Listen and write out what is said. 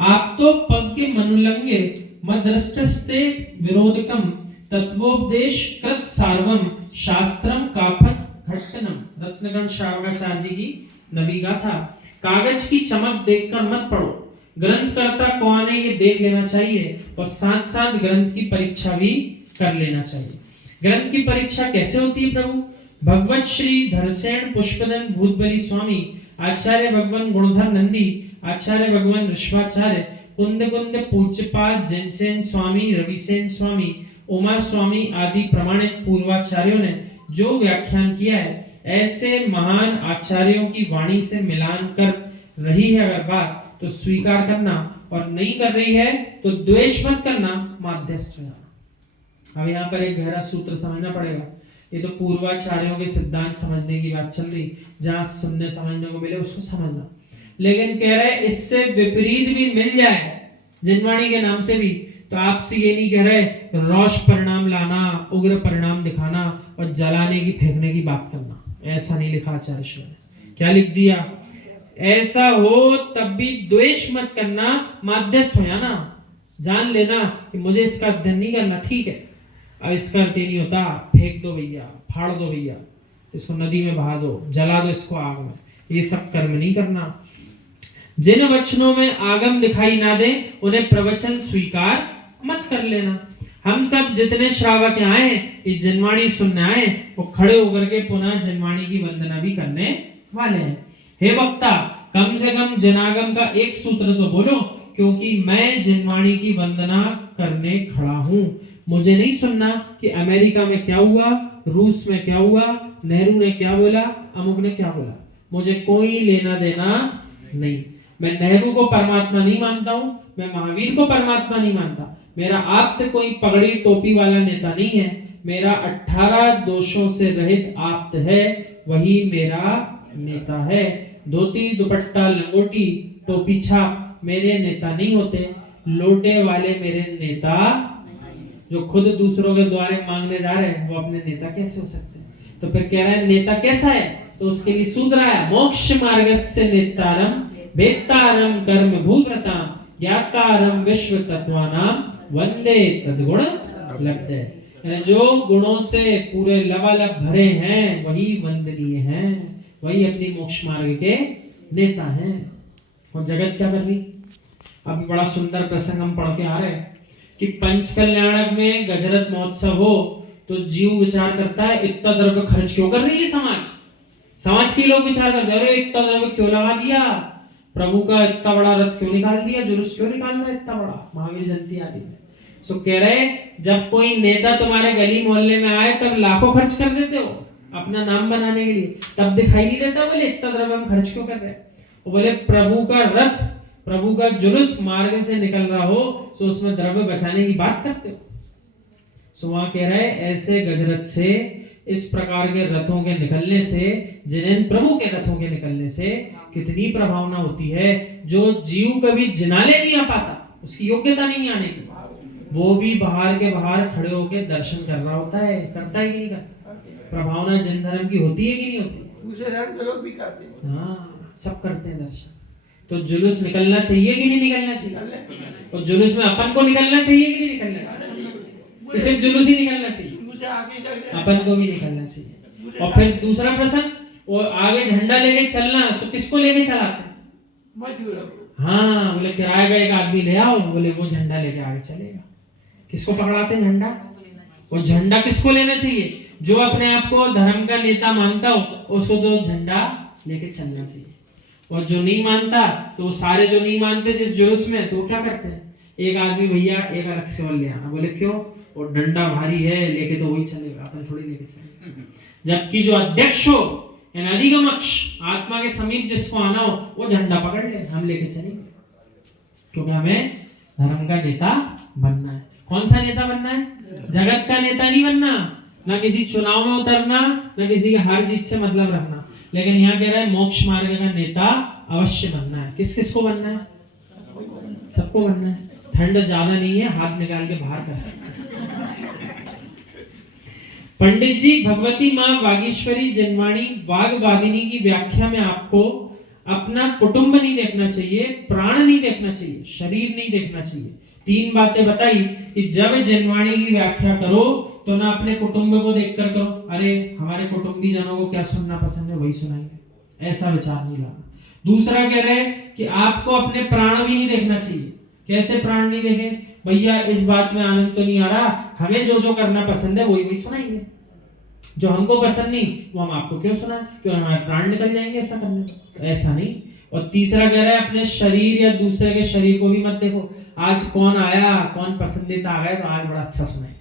आप तो पग के मनुलंगे मदृष्टस्ते विरोधकम तत्वोपदेश कृत सार्वम शास्त्रम काफत घट्टनम। रत्नगण श्रावकाचार्य जी की नबी गाथा। कागज की चमक देखकर मत पढ़ो, ग्रंथकर्ता कौन है ये देख लेना चाहिए, और साथ साथ ग्रंथ की परीक्षा भी कर लेना चाहिए। ग्रंथ की परीक्षा कैसे होती है प्रभु? भगवत श्री धरसेन पुष्पदन भूतबली स्वामी, आचार्य भगवान गुणधर नंदी, आचार्य भगवान ऋषभाचार्य, कुंद कुंद पूज्यपाद जनसेन स्वामी, रविसेन स्वामी, उमा स्वामी आदि प्रमाणित पूर्वाचार्यों ने जो व्याख्यान किया है, ऐसे महान आचार्यों की वाणी से मिलान कर रही है अगर बात तो स्वीकार करना, और नहीं कर रही है तो द्वेष मत करना, मध्यस्थ होना। अब यहाँ पर एक गहरा सूत्र समझना पड़ेगा। ये तो पूर्वाचार्यों के सिद्धांत समझने की बात चल रही, जहां सुनने समझने को मिले उसको समझना, लेकिन कह रहे इससे विपरीत भी मिल जाए जिनवाणी के नाम से भी, तो आपसे ये नहीं कह रहे रोष परिणाम लाना, उग्र परिणाम दिखाना और जलाने की फेंकने की बात करना। ऐसा नहीं लिखा आचार्य श्री ने। क्या लिख दिया? ऐसा हो तब भी द्वेष मत करना, मध्यस्थ हो जाना। जान लेना कि मुझे इसका अध्ययन नहीं करना, ठीक है, अब इसका अर्थ नहीं होता फेंक दो भैया, फाड़ दो भैया, इसको नदी में बहा दो, जला दो इसको आग में, ये सब कर्म नहीं करना। जिन वचनों में आगम दिखाई ना दे उन्हें प्रवचन स्वीकार मत कर लेना। हम सब जितने श्रावक आए ये जनवाणी सुनने आए, वो खड़े होकर के पुनः जनवाणी की वंदना भी करने वाले हैं। हे वक्ता, कम से कम जनागम का एक सूत्र तो बोलो, क्योंकि मैं जनवाणी की वंदना करने खड़ा हूं। मुझे नहीं सुनना कि अमेरिका में क्या हुआ, रूस में क्या हुआ, नेहरू ने क्या बोला, अमुक ने क्या बोला, मुझे कोई लेना देना नहीं। मैं नेहरू को परमात्मा नहीं मानता हूं, मैं महावीर को परमात्मा नहीं मानता, मेरा आप्त कोई पगड़ी टोपी वाला नेता नहीं है, मेरा 18 दोषों से रहित आप्त है, वही मेरा नेता है। धोती दुपट्टा लंगोटी टोपी छाप मेरे नेता नहीं होते, लोटे वाले मेरे नेता, जो खुद दूसरों के द्वारे मांगने जा रहे हैं वो अपने नेता कैसे हो सकते हैं? तो फिर कह रहा है नेता कैसा है, तो उसके लिए सूत्र आया, मोक्ष मार्गस्य नेतारम वेत्तारम कर्म भूव्रताम ज्ञातारम विश्व तत्वानाम वंदे तद्गुण लब्धे। जो गुणों से पूरे लबालब भरे हैं वही वंदनीय हैं, वही अपनी मोक्ष मार्ग के नेता हैं। और जगत क्या कर रही? अभी बड़ा सुंदर प्रसंग हम पढ़ के आ रहे हैं कि पंचकल्याणक में गजरत महोत्सव हो तो जीव विचार करता है इतना द्रव्य खर्च क्यों कर रही है समाज। समाज के लोग विचार करते हैं अरे इतना द्रव्य क्यों लगा दिया, प्रभु का इतना बड़ा रथ क्यों निकाल दिया, जुलूस क्यों निकाल रहा है इतना बड़ा, महावीर जयंती आदि में। सो कह रहे जब कोई नेता तुम्हारे गली मोहल्ले में आए तब लाखों खर्च कर देते हो अपना नाम बनाने के लिए, तब दिखाई नहीं देता बोले इतना द्रव्य हम खर्च क्यों कर रहे हैं। वो बोले प्रभु का रथ, प्रभु का जुलूस मार्ग से निकल रहा हो तो उसमें द्रव्य बचाने की बात करते हो। सो वहां कह रहे ऐसे गजरथ से, इस प्रकार के रथों के निकलने से, जिन्हें प्रभु के रथों के निकलने से कितनी प्रभावना होती है। जो जीव कभी जिनाले नहीं आ पाता, उसकी योग्यता नहीं आने की, वो भी बाहर के बाहर खड़े होकर दर्शन कर रहा होता है, करता है कि नहीं करता। प्रभावना जन धर्म की होती है कि नहीं होती? दूसरे धर्म के लोग भी करते हैं, हाँ सब करते हैं दर्शन। तो जुलूस निकलना चाहिए कि नहीं निकलना चाहिए? तो जुलूस में अपन को निकलना चाहिए कि नहीं निकलना चाहिए? सिर्फ जुलूस ही निकलना चाहिए, अपन को भी निकलना चाहिए। और फिर दूसरा प्रश्न, वो आगे झंडा लेके चलना, तो किसको लेके चलाते हैं? हाँ बोले किराए का एक आदमी ले आओ, बोले वो झंडा लेके आगे चलेगा। किसको पकड़ाते हैं? झंडा। और झंडा किसको लेना चाहिए? जो अपने आप को धर्म का नेता मानता हो उसको तो झंडा लेके चलना चाहिए। और जो नहीं मानता तो सारे जो नहीं मानते जिस जुलूस में, तो क्या करते हैं, एक आदमी भैया एक अलग से और ले आना, बोले क्यों, और डंडा भारी है लेके तो वही चलेगा, अपन थोड़ी लेके चलेगा। जबकि जो अध्यक्ष हो यानी अधिगमक्ष, आत्मा के समीप जिसको आना हो वो झंडा पकड़ ले, हम लेके चलेंगे, क्योंकि हमें धर्म का नेता बनना है। कौन सा नेता बनना है? जगत का नेता नहीं बनना, ना किसी चुनाव में उतरना, ना किसी की हार जीत से मतलब रखना। लेकिन यहाँ कह रहा है मोक्ष मार्ग का नेता अवश्य बनना है। किस किस को बनना है? सबको बनना है। ठंड ज्यादा नहीं है, हाथ निकाल के बाहर कर सकते हैं। पंडित जी, भगवती माँ वागीश्वरी जनवाणी वागवादिनी की व्याख्या में आपको अपना कुटुंब नहीं देखना चाहिए, प्राण नहीं देखना चाहिए, शरीर नहीं देखना चाहिए। 3 बातें बताई कि जब जिनवाणी की व्याख्या करो तो ना अपने कुटुंब को देखकर करो, अरे हमारे कुटुंबी जनों को क्या सुनना पसंद है वही सुनाएंगे, ऐसा विचार नहीं लाना। दूसरा कह रहे हैं कि आपको अपने प्राण भी नहीं देखना चाहिए। कैसे प्राण नहीं देखे? भैया इस बात में आनंद तो नहीं आ रहा, हमें जो जो करना पसंद है वही वही सुनाएंगे, जो हमको पसंद नहीं वो हम आपको क्यों सुनाएं, क्यों हमारे प्राण निकल जाएंगे ऐसा करने में? ऐसा नहीं। और तीसरा कह रहा है अपने शरीर या दूसरे के शरीर को भी मत देखो, आज कौन आया, कौन पसंदीदा आ गया तो आज बड़ा अच्छा सुनाए,